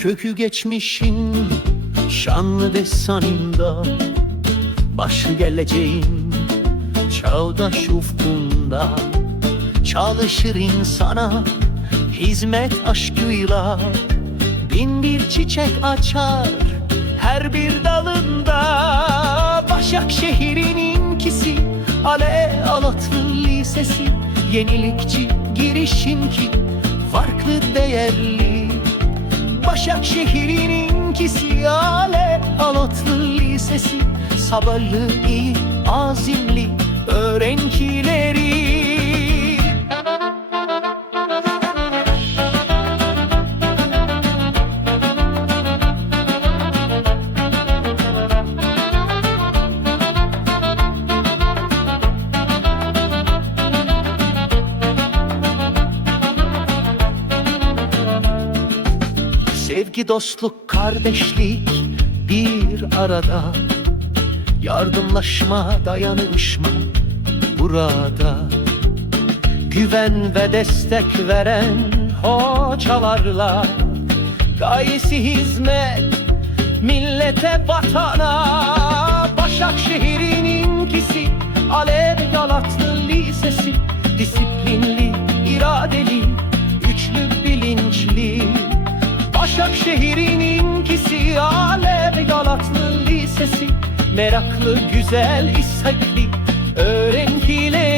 Kökü geçmişin şanlı destanında Başı geleceğin çağdaş ufkunda Çalışır insana hizmet aşkıyla. Bin bir çiçek açar her bir dalında Başakşehir'ininkisi Ale Alatlı Lisesi Yenilikçi girişinki farklı değerli Başakşehir'ininkisi Ale Alatlı Lisesi Sabırlı iyi azimli öğrencileri Sevgi, dostluk, kardeşlik bir arada. Yardımlaşma, dayanışma burada. Güven ve destek veren hocalarla Gayesi hizmet millete vatana Başakşehir'ininkisi Başakşehir'ininkisi Alev Galatlı Lisesi. Meraklı, güzel, istekli öğrencileri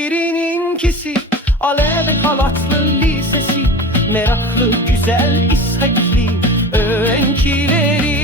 birininkisi Alevi Kalatlı Lisesi Meraklı güzel ishekli öğrencileri